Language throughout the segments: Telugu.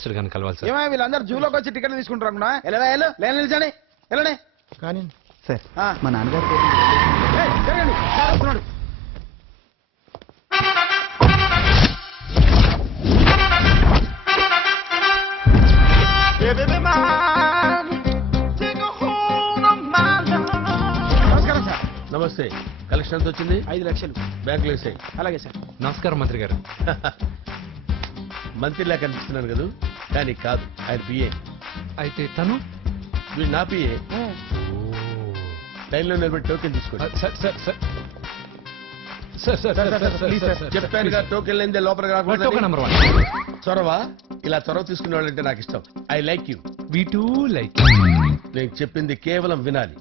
మినిస్టర్ గారిని కలవాలి సార్. ఏమో వీళ్ళందరూ జూలోకి వచ్చి టికెట్ తీసుకుంటారు అనుకున్నా. ఎలా నిలిచండి వెళ్ళండి. కానీ సార్ మా నాన్నగారు జరగండి సార్ వస్తున్నాడు. నమస్కారం సార్. నమస్తే. కలెక్షన్ ఎంత వచ్చింది? 5 లక్షలు. బ్యాంకులో వేసాయి. అలాగే సార్. నమస్కారం మంత్రి గారు. మంత్రిలా కనిపిస్తున్నాను కదా, కానీ కాదు, ఆయన పిఏ. అయితే తను వీడు నా పిఏ. లైన్లో నిలబడి టోకెన్ తీసుకోండి. చెప్పానుగా, టోకెన్ లేనిదే లోపలికి రాకూడదు. నెంబర్ 1 చొరవ. ఇలా చొరవ తీసుకునే వాళ్ళంటే నాకు ఇష్టం. I like you. We two like. నేను చెప్పింది కేవలం వినాలి,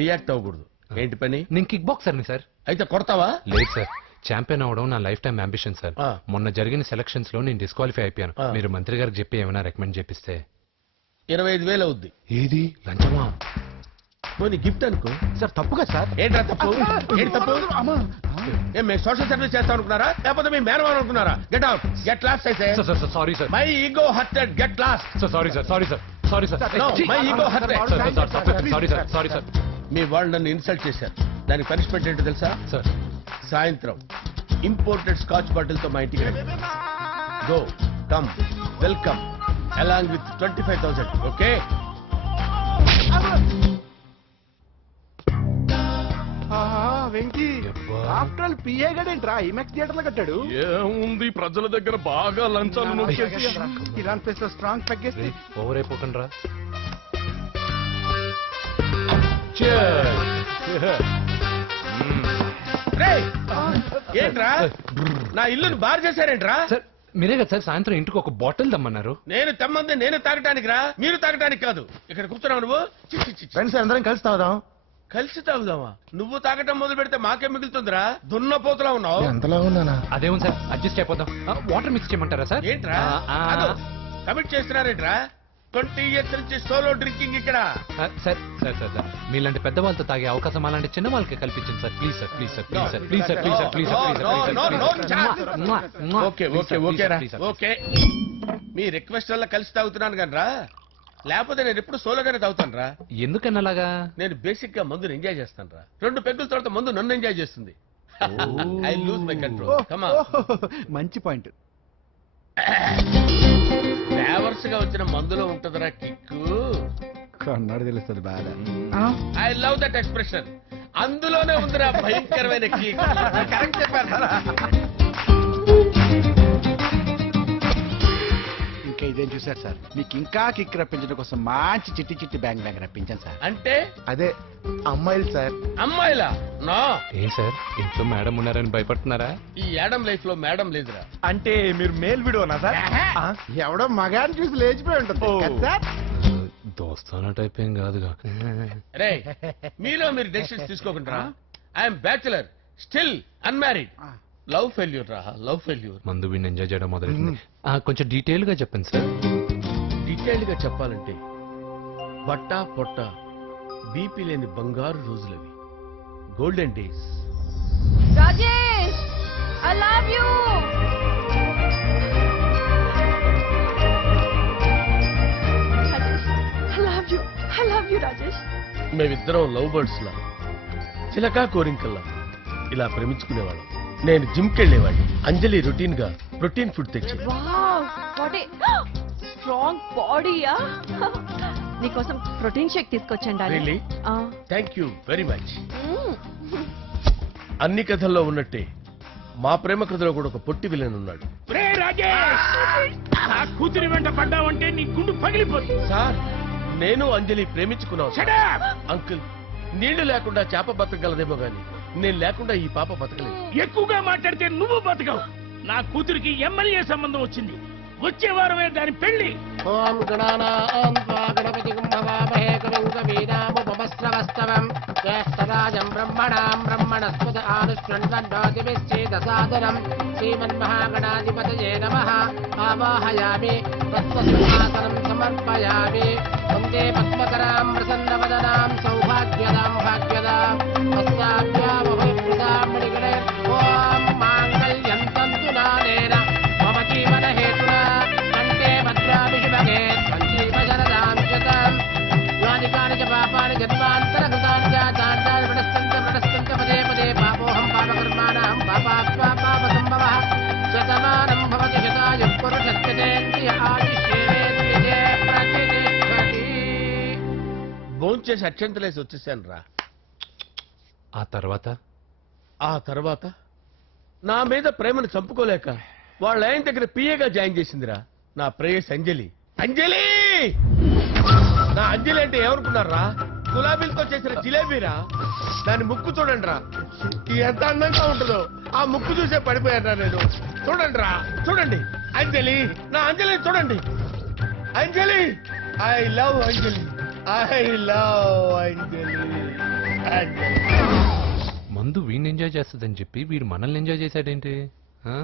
రియాక్ట్ అవ్వకూడదు. ఏంటి పని? నేను కిక్ బాక్సర్ని సార్. అయితే కొడతావా? లేదు సార్, ఛాంపియన్ అవడం నా లైఫ్ టైం అంబిషన్ సార్. మొన్న జరిగిన సెలక్షన్స్ లో నేను డిస్క్వాలిఫై అయిపోయాను. మీరు మంత్రి గారికి చెప్పి ఏమైనా రికమెండ్ చేపిస్తే. 25,000 అవుద్ది. ఏది లంచమా? పోనీ గిఫ్ట్ అనుకో. సార్ తప్పుగా సార్. ఏంట్రా తప్పు? ఏంటి తప్పు? ఏం మేము సోషల్ సర్వీస్ చేస్తాం అనుకున్నారా, లేకపోతే మీ మేనమాన్ అనుకున్నారా? Get out, get lost. అయితే sorry sir, my ego hurted, get lost. Sorry sir, sorry sir, sorry sir, my ego hurted. Sorry sir, sorry sir. మీ వాళ్ళు నన్ను ఇన్సల్ట్ చేశారు. దానికి పనిష్మెంట్ ఏంటో తెలుసా? సార్ సాయంత్రం ఇంపోర్టెడ్ స్కాచ్ బాటిల్ తో మా ఇంటికి go come welcome along with 25,000. Okay? Venky after all PA గడేంట్రా ఇమెక్స్ థియేటర్ లో కట్టాడు. ఏముంది, ప్రజల దగ్గర బాగా లంచాలు నొక్కేసి ఇరాన్ ప్లేస్ లో స్ట్రాంగ్ తగ్గేస్తే ఓవర్ అయిపోకండి రా. ఏంట్రా నా ఇల్లుని బార్ చేశారేంట్రా? సార్ మీరే కదా సార్ సాయంత్రం ఇంటికి ఒక బాటిల్ దమ్మన్నారు. నేను తెమ్మంది నేను తాగటానికి రా, మీరు తాగటానికి కాదు. ఇక్కడ కూర్చున్నావు నువ్వు. ఫ్రెండ్స్ అందరం కలిసి తాగుదాం. కలిసి తాగుదామా? నువ్వు తాగటం మొదలు పెడితే మాకే మిగులుతుందిరా. దున్నపోతులా ఉన్నావు. ఎంతలా ఉన్నానా? అదేమో సార్, అడ్జస్ట్ అయిపోదాం. వాటర్ మిక్స్ చేయమంటారా సార్? ఏంట్రా కమిట్ చేస్తున్నారేంట్రా? 20 years నుంచి సోలో డ్రింకింగ్ ఇక్కడ. సార్ సార్ సార్ సార్ మీలాంటి పెద్ద వాళ్ళతో తాగే అవకాశం అలాంటి చిన్న వాళ్ళకి కల్పించండి sir. Please sir, please sir, please sir, please sir, please sir, please sir. Okay okay okay రా, ఓకే. మీ రిక్వెస్ట్ వల్ల కలిసి తాగుతున్నాను కానీ రా, లేకపోతే నేను ఎప్పుడు సోలోగానే తాగుతాను రా. ఎందుకన్నా అలాగా? నేను బేసిక్ గా మందుని ఎంజాయ్ చేస్తాను రా. 2 పెగ్గుల తర్వాత మందు నన్ను ఎంజాయ్ చేస్తుంది. I lose my control. Come on. మంచి పాయింట్. ఫ్లేవర్స్ గా వచ్చిన మందులో ఉంటదిరా కిక్కు. కన్నాడు తెలుస్తుంది బాగా. I love that expression. అందులోనే ఉందిరా భయంకరమైన కిక్. కరెక్ట్ చెప్పారు. ఇంకా ఇదేం చూసారు సార్, మీకు ఇంకా కిక్ రప్పించడం కోసం మంచి చిట్టి చిట్టి బ్యాంగ్ రప్పించాను సార్. అంటే అదే అమ్మాయిలు సార్. అమ్మాయిలా? నా ఏం సార్ ఇంట్లో మేడం ఉన్నారని భయపడుతున్నారా? ఈ యాడమ్ లైఫ్ లో మేడం లేదురా. అంటే మీరు మేల్ విడోనా సార్? ఎవడో మగాన్ని చూసి లేచిపోయి ఉంటుంది సార్. దోస్తానా టైప్ ఏం కాదుగా. రే మీలో మీరు డెసిషన్స్ తీసుకోకుండా. I'm bachelor, still unmarried. Love failure రా, లవ్ ఫెయిల్యూర్. మందు వీడిని ఎంజాయ్ చేయడం మొదలైంది. కొంచెం డీటెయిల్ గా చెప్పండి సార్. డీటెయిల్డ్ గా చెప్పాలంటే బట్టా పొట్ట బీపీ లేని బంగారు రోజులవి, golden days. Rajesh, I love you. I love you, Rajesh. మేమిద్దరం లవ్ బర్డ్స్ లా, చిలకా కోరింకల్లా ఇలా ప్రేమించుకునేవాళ్ళం. నేను జిమ్ కెళ్ళేవాడిని. అంజలి రొటీన్ గా ప్రోటీన్ ఫుడ్ తెచ్చి. Wow, what a strong body, yeah. నీకోసం ప్రోటీన్ షేక్ తీసుకొచ్చండి. Really? Thank you very much. అన్ని కథల్లో ఉన్నట్టే మా ప్రేమ కథలో కూడా ఒక పొట్టి విలన్ ఉన్నాడు. కూతురి వెంట పడ్డావంటే నీ గుండు పగిలిపోతుంది. సార్ నేను అంజలి ప్రేమించుకున్నాను. అంకుల్, నీళ్లు లేకుండా చేప బతకగలదేమో గాని నేను లేకుండా ఈ పాప బతకలేదు. ఎక్కువగా మాట్లాడితే నువ్వు బతకవు. నా కూతురికి ఎమ్మెల్యే సంబంధం వచ్చింది. వచ్చే వారమే దాని పెళ్లి. ఓం గణానాం గణపతి కుంభవామహే కవిం కవీనాముపమస్రవస్తవం జ్యేష్ఠరాజం బ్రహ్మణాం బ్రహ్మణస్పద ఆనుష్ణ్వన్నోతిభిశ్చేదసాదనం శ్రీమన్మహాగణాధిపతయే నమః. ఆవాహయామి తత్వసింహాసనం సమర్పయామి. వందే పద్మకరాం ప్రసన్నవదనాం సౌభాగ్యదాం భాగ్యదాం హస్తాభ్యామభయప్రదాం మణిగణే. ఓం మాంగళ్యం తంతు నానేన మమ జీవన హేతునా కంటే భద్రాభిష చేసి అక్షంతలేసి వచ్చేసాను రా. ఆ తర్వాత ఆ తర్వాత నా మీద ప్రేమను చంపుకోలేక వాళ్ళ ఆయన దగ్గర పిఏగా జాయిన్ చేసిందిరా నా ప్రేయస్ అంజలి. అంజలి నా అంజలి అంటే ఏమనుకున్నారా? గులాబీలతో చేసిన జిలేబీరా. దాని ముక్కు చూడండి రా, ఎంత అందంగా ఉంటుందో. ఆ ముక్కు చూసే పడిపోయారా నేను. చూడండి రా, చూడండి అంజలి, నా అంజలి చూడండి. Anjali, I love Anjali, I love Anjali. Anjali మందు వీడిని ఎంజాయ్ చేస్తుందని చెప్పి వీడు మనల్ని ఎంజాయ్ చేశాడేంటి? ఆ?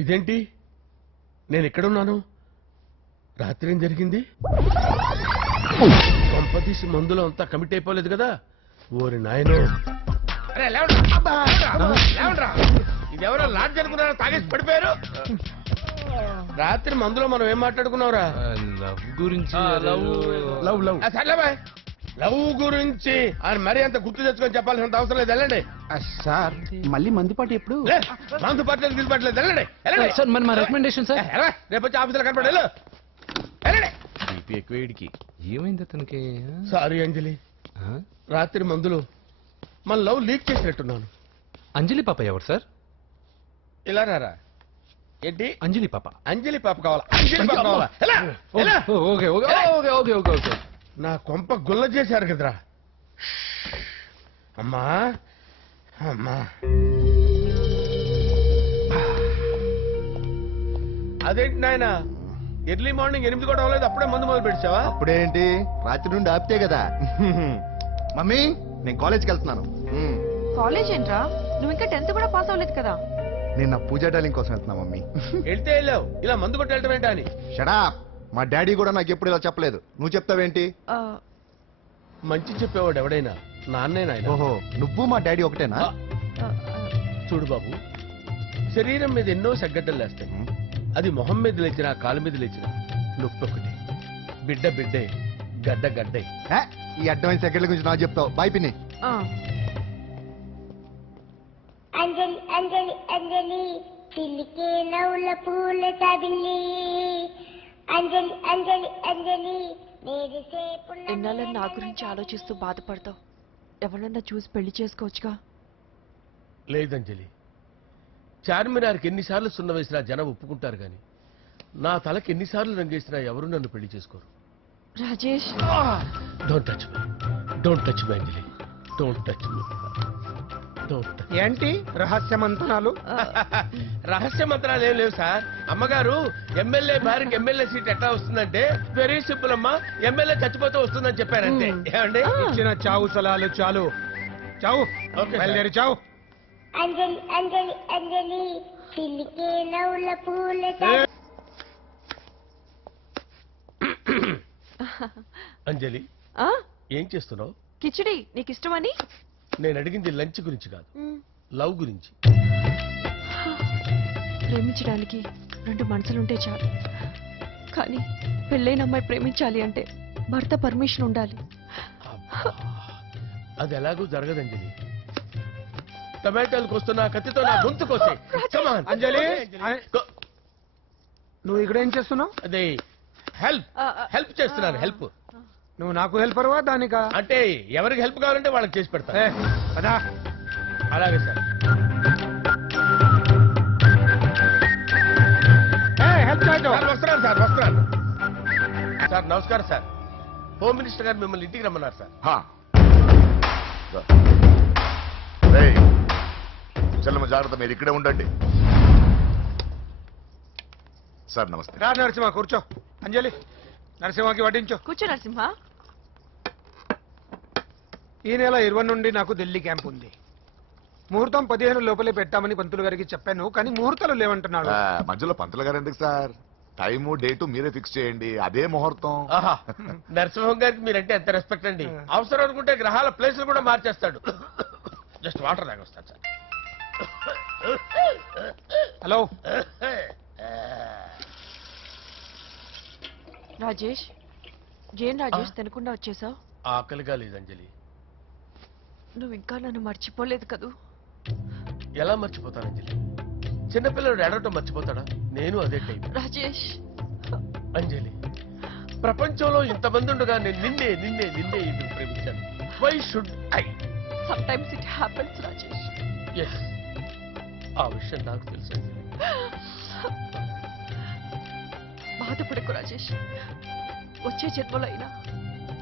ఇదేంటి, నేను ఎక్కడున్నాను? రాత్రి ఏం జరిగింది? కొంపదీసి మందులో అంతా కమిట్ అయిపోలేదు కదా? ఓరి నాయనో. అరే లేవండ్రా, లేవండ్రా. ఇదెవరో లాడ్జ్ అనుకున్నారా? తాగేసి పడిపోయారు. రాత్రి మందులో మనం ఏం మాట్లాడుకున్నావురా? లవ్ గురించి సర్లే బాయ్, లవ్ గురించి ఆయన మరీ అంత గుర్తు తెచ్చుకొని చెప్పాల్సినంత అవసరం లేదు. వెళ్ళండి. సార్ మళ్ళీ మందుపాటి ఎప్పుడు? లే, మందు పట్టలేదు గిల్లు పట్టలేదు. వెళ్ళండి, వెళ్ళండి. సార్ మరి మా రికమెండేషన్ సార్. రేపు వచ్చి ఆఫీసులో కనపడి వెళ్ళు. వెళ్ళండి. ఏమైంది అతనికి? సారీ అంజలి, ఆ? రాత్రి మందులో మన లవ్ లీక్ చేసినట్టున్నాను. అంజలి పాప ఎవరు సార్? ఇలా రారా. ఏంటి అంజలి పాప. అంజలి పాప కావాలా? అంజలి పాప కావాలా? ఎలా? ఎలా? Okay okay okay okay okay okay. నా కొంప గుల్ల చేశారు కదరా. అమ్మా అమ్మా, అదేంటి నాయన ఎర్లీ మార్నింగ్ 8 కూడా అవ్వలేదు, అప్పుడే మందు మొదలు పెడిచావా? అప్పుడేంటి, రాత్రి నుండి ఆపితే కదా. మమ్మీ, నేను కాలేజ్కి వెళ్తున్నాను. కాలేజ్ ఏంట్రా? నువ్వు ఇంకా 10th కూడా పాస్ అవ్వలేదు కదా. నేను నా పూజా డాలింగ్ కోసం వెళ్తున్నా మమ్మీ. వెళ్తే వెళ్ళావు, ఇలా మందు కొట్టి వెళ్ళటం ఏంటా అని. షడా, మా డాడీ కూడా నాకు ఎప్పుడు ఇలా చెప్పలేదు. నువ్వు చెప్తావేంటి? ఆ, మంచి చెప్పేవాడు ఎవడైనా నాన్నే నాయన. ఓహో, నువ్వు మా డాడీ ఒకటేనా? ఆ, ఆ. చూడు బాబు, శరీరం మీద ఎన్నో సగ్గడ్డలు లేస్తాయి. అది మొహం మీద లేచినా కాలు మీద లేచినా నొప్పి ఒకటి. బిడ్డ బిడ్డే, గడ్డ గడ్డే. హే, ఈ అడ్వాన్స్ సెకండ్ల గురించి నాకు చెప్తావు. బాయ్ పిన్ని. ఆ. అంజలి అంజలి అంజలి పిల్లికే నవ్వుల పూల తబిల్లి అంజలి అంజలి అంజలి ఎన్నాళ్ళ నా గురించి ఆలోచిస్తూ బాధపడతావు. ఎవరన్నా చూసి పెళ్లి చేసుకోవచ్చుగా. లేదంజలి, చార్మినార్కి ఎన్నిసార్లు సున్న వేసినా జనం ఒప్పుకుంటారు గాని నా తలకి ఎన్నిసార్లు రంగేసినా ఎవరు నన్ను పెళ్లి చేసుకోరు. Rajesh, don't touch me, don't touch me Anjali, don't touch me, don't touch. ఏంటి రహస్య మంతనాలు? రహస్య మంత్రాలు ఏం లేవు సార్. అమ్మగారు ఎమ్మెల్యే భార్యకి ఎమ్మెల్యే సీట్ ఎట్లా వస్తుందంటే వెరీ సింపుల్ అమ్మా, ఎమ్మెల్యే చచ్చిపోతే వస్తుందని చెప్పారంటే. ఏమండి? ఇచ్చిన చావు సలాలు చాలు. చావు, ఓకే సార్. బయలుదేరి చావు. అంజలి అంజలి అంజలి పిల్లికే నవ్వుల పూల తబిల్లి అంజలి, ఆ? ఏం చేస్తున్నావు? కిచిడి నీకు ఇష్టమని. నేను అడిగింది లంచ్ గురించి కాదు, లవ్ గురించి. ప్రేమించడానికి 2 మనసులుంటే చాలు, కానీ పెళ్ళైన అమ్మాయి ప్రేమించాలి అంటే భర్త పర్మిషన్ ఉండాలి. అబ్బా, అది ఎలాగూ జరగదంజలి. టమాటాలు కోస్తున్నా కత్తితో నా గొంతు కోసే. అంజలి, నువ్వు ఇక్కడ ఏం చేస్తున్నావు? అదే హెల్ప్ హెల్ప్ చేస్తున్నాను. హెల్ప్ నువ్వు నాకు హెల్పర్వా దానికా? అంటే ఎవరికి హెల్ప్ కావాలంటే వాళ్ళకి చేసి పెడతా. పదా. అలాగే సార్. హెల్ప్ చేయటం. సార్ వస్తున్నాను సార్, వస్తున్నాను సార్. నమస్కారం సార్. హోమ్ మినిస్టర్ గారు మిమ్మల్ని ఇంటికి రమ్మన్నారు సార్. చెల్లమ్మ జాగ్రత్త, మీరు ఇక్కడే ఉండండి. సార్ నమస్తే. రా నరసింహ, కూర్చో. అంజలి, నరసింహకి వడ్డించు. కూర్చో నరసింహ. ఈ నెల 20 నుండి నాకు ఢిల్లీ క్యాంప్ ఉంది. ముహూర్తం 15 లోపలే పెట్టామని పంతులు గారికి చెప్పాను, కానీ ముహూర్తాలు లేవంటున్నాడు. మధ్యలో పంతులు గారు ఎందుకు సార్? టైము డేటు మీరే ఫిక్స్ చేయండి, అదే ముహూర్తం. ఆహా, నరసింహం గారికి మీరంటే ఎంత రెస్పెక్ట్ అండి. అవసరం అనుకుంటే గ్రహాల ప్లేసులు కూడా మార్చేస్తాడు. జస్ట్ వాటర్ తాగొస్తాను సార్. హలో రాజేష్, ఏం రాజేష్ తినకుండా వచ్చేసావు? ఆకలిగా లేదు అంజలి. నువ్వు ఇంకా నన్ను మర్చిపోలేదు కదూ? ఎలా మర్చిపోతాను అంజలి? చిన్నపిల్లడు ఏడవటం మర్చిపోతాడా? నేను అదే టైప్. రాజేష్, అంజలి, ప్రపంచంలో ఇంతమంది ఉండగా నేను నిన్నే నిన్నే నిన్నే ఎందుకు ప్రేమించాను? Why should I? Sometimes it happens Rajesh. Yes, ఆ విషయం నాకు తెలుసు అంజలి. బాధపడకు రాజేష్, వచ్చే జన్మలో అయినా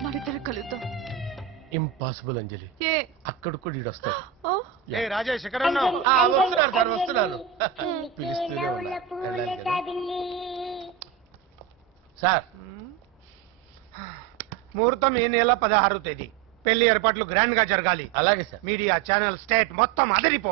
మనిద్దరం కలుద్దాం. ఇంపాసిబుల్ అంజలి, ఏ అక్కడ కూడా ఈడు వస్తాడు. ఆ? ఏ రాజేష్ ఎక్కడ ఉన్నావు? వస్తున్నాను సార్, వస్తున్నాను. చిలికే పిలుస్తూనే నవ్వుల ఉన్నా. పూల వెళ్ళాలి కదా. తబిల్లి సార్, ముహూర్తం ఈ నెల 16వ తేదీ. పెళ్లి ఏర్పాట్లు గ్రాండ్ గా జరగాలి. అలాగే సార్. మీడియా ఛానల్ స్టేట్ మొత్తం అదిరిపోవాలి.